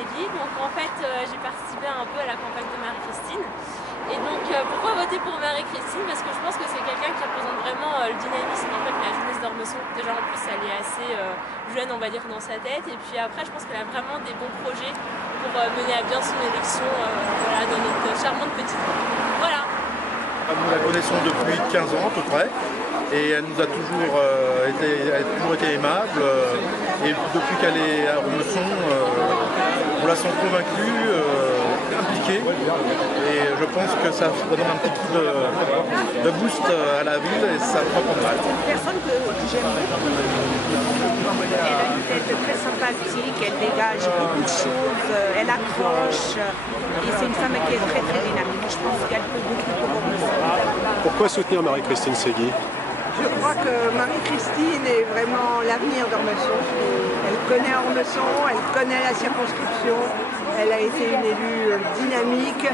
Nelly. Donc en fait j'ai participé un peu à la campagne de Marie-Christine. Et donc pourquoi voter pour Marie-Christine? Parce que je pense que c'est quelqu'un qui représente vraiment le dynamisme en fait, la jeunesse d'Ormesson. Déjà en plus elle est assez jeune on va dire dans sa tête. Et puis après je pense qu'elle a vraiment des bons projets pour mener à bien son élection voilà, dans notre charmante petite ville. Voilà. Nous la connaissons depuis 15 ans à peu près. Et elle nous a toujours, été aimable. Et depuis qu'elle est à Ormesson, on la sent convaincue, impliquée. Et je pense que ça donne un petit coup de boost à la ville et ça prend pas mal. C'est une personne que j'aime beaucoup. Elle a une tête très sympathique, elle dégage beaucoup de choses, elle accroche. Et c'est une femme qui est très très dynamique. Je pense qu'elle peut beaucoup pour Ormesson. Pourquoi soutenir Marie-Christine Segui? Je crois que Marie-Christine est vraiment l'avenir d'Ormesson. Elle connaît Ormesson, elle connaît la circonscription, elle a été une élue dynamique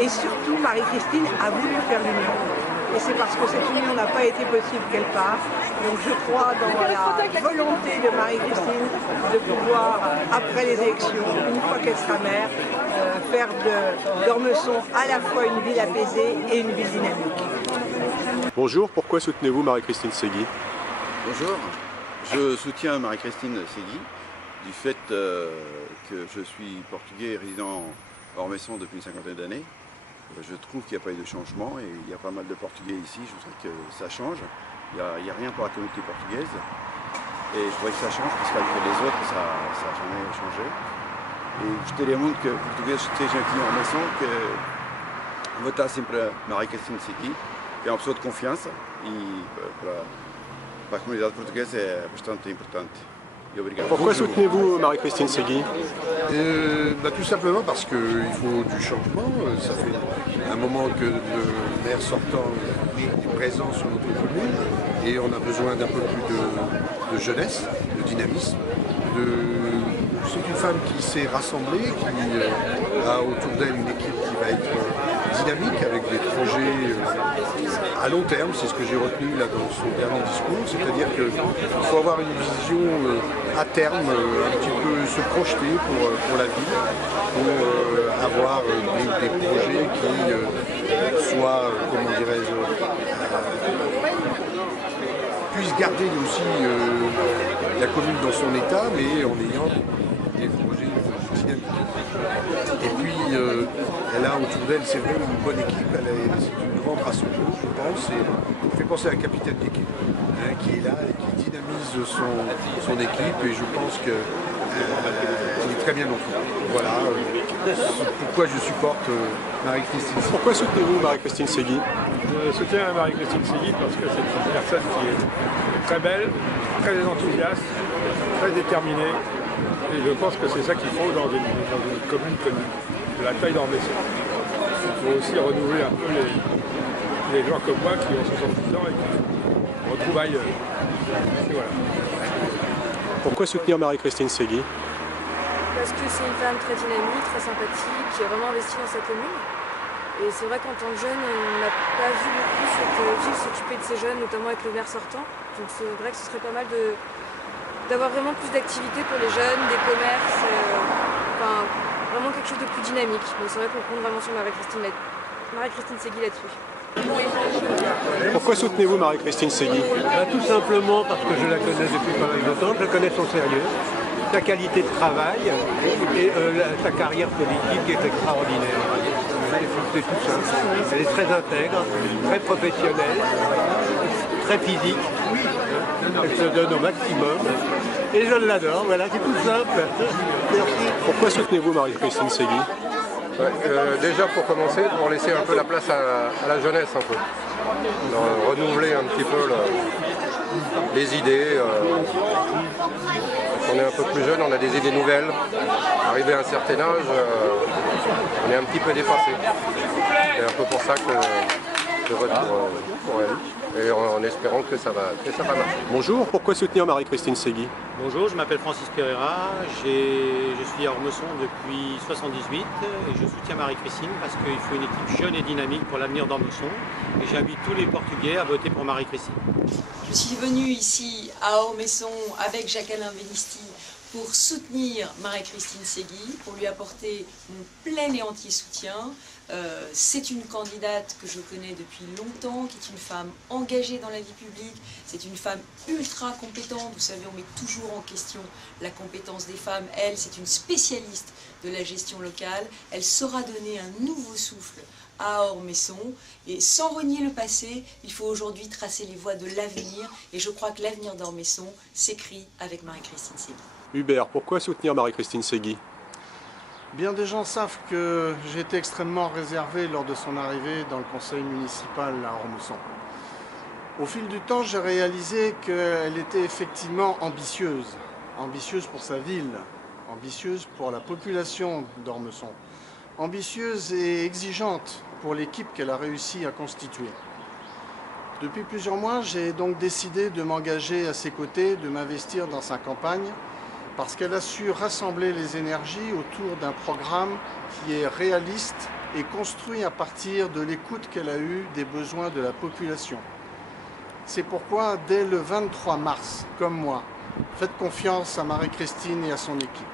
et surtout Marie-Christine a voulu faire l'union. Et c'est parce que cette union n'a pas été possible qu'elle part. Donc je crois dans la volonté de Marie-Christine de pouvoir, après les élections, une fois qu'elle sera maire, faire d'Ormesson à la fois une ville apaisée et une ville dynamique. Bonjour, pourquoi soutenez-vous Marie-Christine Segui? Bonjour, je soutiens Marie-Christine Segui du fait que je suis portugais résident à Ormesson depuis une cinquantaine d'années. Je trouve qu'il n'y a pas eu de changement et il y a pas mal de portugais ici, je voudrais que ça change. Il n'y a rien pour la communauté portugaise et je voudrais que ça change parce qu'avec les autres ça n'a jamais changé. E gostaria muito que portugueses estejam aqui em Ormesson que votar sempre a Marie-Christine Segui, que é uma pessoa de confiança e para a comunidade portuguesa é bastante importante. E obrigado. Pourquoi soutenez-vous Marie-Christine Segui? Tout simplement parce qu'il faut du changement. Ça fait un moment que le maire sortant est présent sur notre commune et on a besoin d'un peu plus de jeunesse, de dynamisme. C'est une femme qui s'est rassemblée, qui a autour d'elle une équipe qui va être dynamique avec des projets à long terme, c'est ce que j'ai retenu là dans son dernier discours, c'est-à-dire qu'il faut avoir une vision à terme, un petit peu se projeter pour la ville, pour avoir des projets qui soient, comment dirais-je, puissent garder aussi la commune dans son état, mais en ayant des projets dynamiques. Et puis, elle a autour d'elle, c'est vrai, une bonne équipe, c'est une grande rassembleuse, je pense, et elle fait penser à un capitaine d'équipe qui est là et qui dynamise son équipe, et je pense qu'elle est très bien entourée. Voilà pourquoi je supporte Marie-Christine Segui. Pourquoi soutenez-vous Marie-Christine Segui? Je soutiens Marie-Christine Segui parce que c'est une personne qui est très belle, très enthousiaste, très déterminée. Et je pense que c'est ça qu'il faut dans une commune de la taille d'Ormesson. Il faut aussi renouveler un peu les gens comme moi qui ont 70 ans et qui se retrouvent ailleurs. Et voilà. Pourquoi soutenir Marie-Christine Segui? Parce que c'est une femme très dynamique, très sympathique, qui est vraiment investie dans sa commune. Et c'est vrai qu'en tant que jeune, on n'a pas vu beaucoup cette ville s'occuper de ces jeunes, notamment avec le maire sortant. Donc c'est vrai que ce serait pas mal d'avoir vraiment plus d'activités pour les jeunes, des commerces, enfin vraiment quelque chose de plus dynamique. Mais c'est vrai qu'on compte vraiment sur Marie-Christine Segui là-dessus. Pourquoi soutenez-vous Marie-Christine Segui? Tout simplement parce que je la connais depuis pas mal de temps, je connais son sérieux, sa qualité de travail et sa carrière politique est extraordinaire. C'est tout simple. Elle est très intègre, très professionnelle, très physique. Elle se donne au maximum. Et je l'adore, voilà, c'est tout simple. Merci. Pourquoi soutenez-vous Marie-Christine Segui? Déjà pour commencer, pour laisser un peu la place à la jeunesse un peu. Renouveler un petit peu les idées. Quand on est un peu plus jeune, on a des idées nouvelles. Arrivé à un certain âge, on est un petit peu dépassé. C'est un peu pour ça que je vote pour elle. Et en espérant que ça va marcher. Bonjour, pourquoi soutenir Marie-Christine Segui? Bonjour, je m'appelle Francis Pereira, je suis à Ormesson depuis 1978 et je soutiens Marie-Christine parce qu'il faut une équipe jeune et dynamique pour l'avenir d'Ormesson et j'invite tous les Portugais à voter pour Marie-Christine. Je suis venue ici à Ormesson avec Jacques-Alain Vélisti pour soutenir Marie-Christine Segui, pour lui apporter mon plein et entier soutien. C'est une candidate que je connais depuis longtemps, qui est une femme engagée dans la vie publique, c'est une femme ultra compétente. Vous savez, on met toujours en question la compétence des femmes. Elle, c'est une spécialiste de la gestion locale. Elle saura donner un nouveau souffle à Ormesson, et sans renier le passé, il faut aujourd'hui tracer les voies de l'avenir, et je crois que l'avenir d'Ormesson s'écrit avec Marie-Christine Segui. Hubert, pourquoi soutenir Marie-Christine Segui? Bien des gens savent que j'ai été extrêmement réservé lors de son arrivée dans le conseil municipal à Ormesson. Au fil du temps, j'ai réalisé qu'elle était effectivement ambitieuse. Ambitieuse pour sa ville, ambitieuse pour la population d'Ormesson, ambitieuse et exigeante pour l'équipe qu'elle a réussi à constituer. Depuis plusieurs mois, j'ai donc décidé de m'engager à ses côtés, de m'investir dans sa campagne, parce qu'elle a su rassembler les énergies autour d'un programme qui est réaliste et construit à partir de l'écoute qu'elle a eue des besoins de la population. C'est pourquoi, dès le 23 mars, comme moi, faites confiance à Marie-Christine et à son équipe.